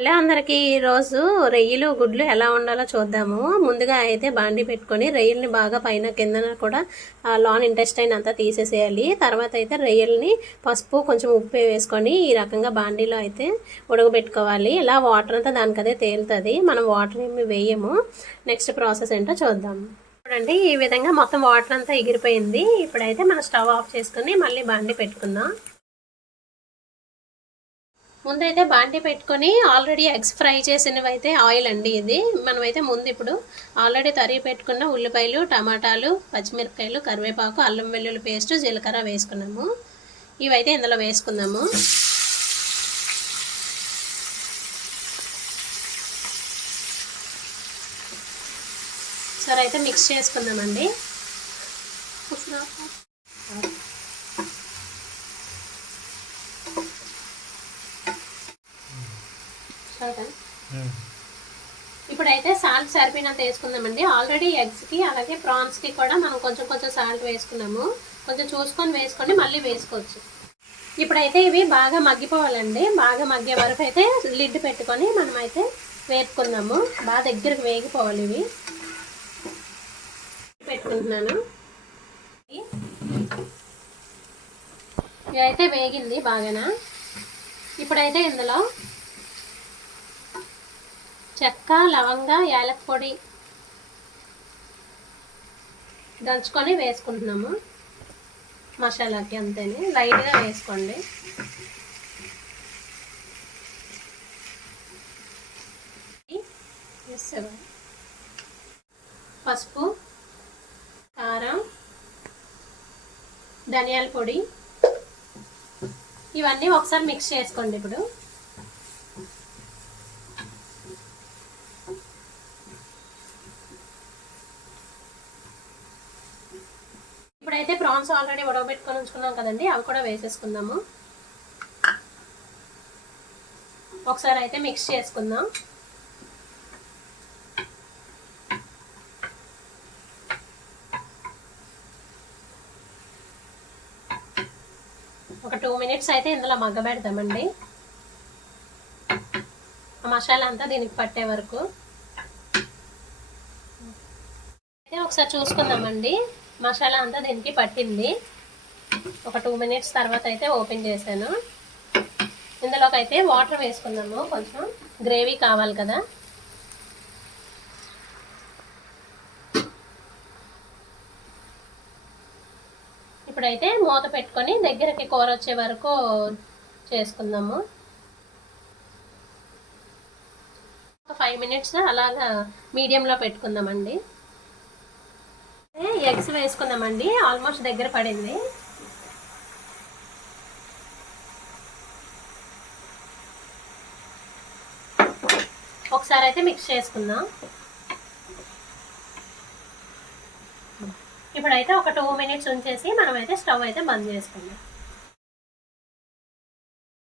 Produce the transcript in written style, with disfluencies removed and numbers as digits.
Hello అందరికీ ఈరోజు రొయ్యలు గుడ్లు ఎలా వండాలో చూద్దాము. ముందుగా అయితే బాండి పెట్టుకొని రొయ్యల్ని బాగా పైన కిందన కూడా లాన్ ఇంటెస్టైన్ అంతా తీసేసేయాలి. తర్వాత అయితే రొయ్యల్ని పసుపు కొంచెం ఉప్పు వేసుకొని ఈ రకంగా బాండీలో అయితే ఉడకబెట్టుకోవాలి. ఇలా వాటర్ అంతా దానికదే తేలుతుంది, మనం వాటర్ ఏమి వేయము. నెక్స్ట్ ప్రాసెస్ ఏంటో చూద్దాము. చూడండి, ఈ విధంగా మొత్తం వాటర్ అంతా ఎగిరిపోయింది. ఇప్పుడైతే మనం స్టవ్ ఆఫ్ చేసుకుని మళ్ళీ బాండి పెట్టుకుందాం. ముందైతే బాండి పెట్టుకొని ఆల్రెడీ ఎగ్స్ ఫ్రై చేసినవి అయితే ఆయిల్ అండి ఇది. మనమైతే ముందు ఇప్పుడు ఆల్రెడీ తరిగి పెట్టుకున్న ఉల్లిపాయలు, టమాటాలు, పచ్చిమిరపకాయలు, కరివేపాకు, అల్లం వెల్లుల్లి పేస్ట్, జీలకర్ర వేసుకున్నాము. ఇవైతే ఇందులో వేసుకుందాము. సరే అయితే మిక్స్ చేసుకుందామండి. ఇప్పుడైతే సాల్ట్ సరిపోయినంత వేసుకుందామండి. ఆల్రెడీ ఎగ్స్కి అలాగే ప్రాన్స్కి కూడా మనం కొంచెం కొంచెం సాల్ట్ వేసుకున్నాము. కొంచెం చూసుకొని వేసుకొని మళ్ళీ వేసుకోవచ్చు. ఇప్పుడైతే ఇవి బాగా మగ్గిపోవాలండి. బాగా మగ్గే వరకు అయితే లిడ్ పెట్టుకొని మనమైతే వేపుకుందాము. బాగా దగ్గరకు వేగిపోవాలి. ఇవి పెట్టుకుంటున్నాను. ఇవి అయితే వేగింది బాగానా. ఇప్పుడైతే ఇందులో చెక్క, లవంగ, యాలక్ పొడి దంచుకొని వేసుకుంటున్నాము. మసాలాకి అంతేని లైట్గా వేసుకోండి. పసుపు, కారం, ధనియాల పొడి ఇవన్నీ ఒకసారి మిక్స్ చేసుకోండి. ఇప్పుడైతే ప్రాన్స్ ఆల్రెడీ ఉడకబెట్టుకొని ఉంచుకున్నాం కదండి, అవి కూడా వేసేసుకుందాము. ఒకసారి అయితే మిక్స్ చేసుకుందాం. ఒక 2 మినిట్స్ అయితే ఇందులో మగ్గబెడతామండి. ఆ మసాలా అంతా దీనికి పట్టే వరకు అయితే ఒకసారి చూసుకుందామండి. మసాలా అంతా దీనికి పట్టింది. ఒక 2 మినిట్స్ తర్వాత అయితే ఓపెన్ చేశాను. ఇందులోకి అయితే వాటర్ వేసుకుందాము. కొంచెం గ్రేవీ కావాలి కదా. ఇప్పుడైతే మూత పెట్టుకొని దగ్గరికి కూర వచ్చే వరకు చేసుకుందాము. ఒక 5 మినిట్స్ అలాగా మీడియంలో పెట్టుకుందామండి. ఎగ్స్ వేసుకుందామండి. ఆల్మోస్ట్ దగ్గర పడింది. ఒకసారి అయితే మిక్స్ చేసుకుందాం. ఇప్పుడైతే ఒక 2 మినిట్స్ ఉంచేసి మనమైతే స్టవ్ అయితే బంద్ చేసుకుందాం.